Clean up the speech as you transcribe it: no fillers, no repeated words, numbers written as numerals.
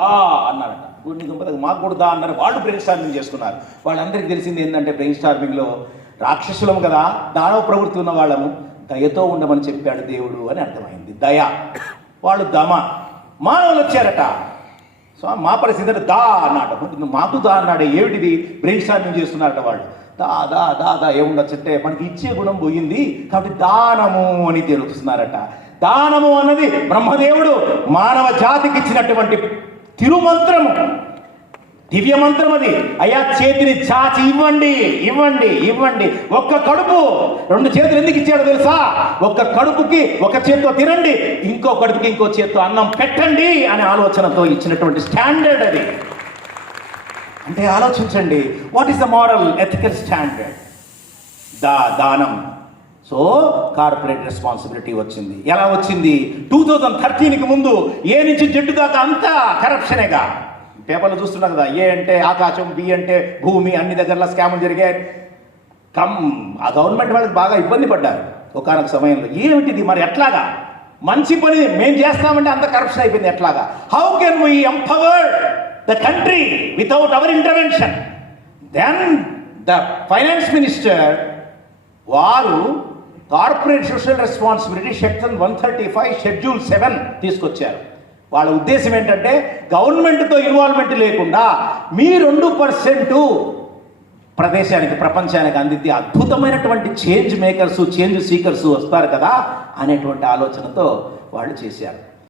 అన్నారట. గుండి దుంపదకు మాకు కూడా దా అన్నారు. వాళ్ళు బ్రెయిన్ స్టార్మింగ్ చేసుకున్నారు. వాళ్ళందరికీ తెలిసింది ఏంటంటే బ్రెయిన్ స్టార్మింగ్లో రాక్షసులం కదా, దానవ ప్రవృత్తి ఉన్న వాళ్ళము, దయతో ఉండమని చెప్పాడు దేవుడు అని అర్థమైంది. దయ. వాళ్ళు దమ. మానవులు వచ్చారట. సో మా పరిస్థితి అంటే దా అన్నాడు. మాకు దా అన్నాడు. ఏమిటిది? బ్రెయిన్ స్టార్మింగ్ చేస్తున్నారట వాళ్ళు. దా దా దా దా ఏముండొచ్చంటే మనకి ఇచ్చే గుణం పోయింది కాబట్టి దానము అని తెలుస్తున్నారట. దానము అన్నది బ్రహ్మదేవుడు మానవ జాతికి ఇచ్చినటువంటి తిరుమంత్రము, దివ్య మంత్రం అది. అయ్యా చేతిని చాచి ఇవ్వండి ఇవ్వండి ఇవ్వండి. ఒక్క కడుపు, రెండు చేతులు ఎందుకు ఇచ్చాడో తెలుసా? ఒక్క కడుపుకి ఒక చేత్తో తినండి, ఇంకో కడుపుకి ఇంకో చేత్తో అన్నం పెట్టండి అనే ఆలోచనతో ఇచ్చినటువంటి స్టాండర్డ్ అది. అంటే ఆలోచించండి, what is the moral ethical standard? దానం. సో కార్పొరేట్ రెస్పాన్సిబిలిటీ వచ్చింది. ఎలా వచ్చింది? 2013కి ముందు ఏ నుంచి జడ్డు దాకా అంతా కరప్షనేగా. పేపర్లు చూస్తున్నా కదా, ఏ అంటే ఆకాశం, బి అంటే భూమి, అన్ని దగ్గరలో స్కాములు జరిగాయి. ఆ గవర్నమెంట్ వాళ్ళకి బాగా ఇబ్బంది పడ్డారు ఒకనొక సమయంలో. ఏమిటిది మరి? ఎట్లాగా మంచి పని మేము చేస్తామంటే అంత కరప్షన్ అయిపోయింది. ఎట్లాగా? How can we empower the country without our intervention? Then the finance minister వారు corporate social responsibility section 135 schedule 7 తీసుకొచ్చారు. వాళ్ళ ఉద్దేశం ఏంటంటే గవర్నమెంట్తో ఇన్వాల్వ్మెంట్ లేకుండా మీ 2% ప్రదేశానికి, ప్రపంచానికి అందితే అద్భుతమైనటువంటి చేంజ్ మేకర్స్, చేంజ్ సీకర్స్ వస్తారు కదా అనేటువంటి ఆలోచనతో వాళ్ళు చేశారు.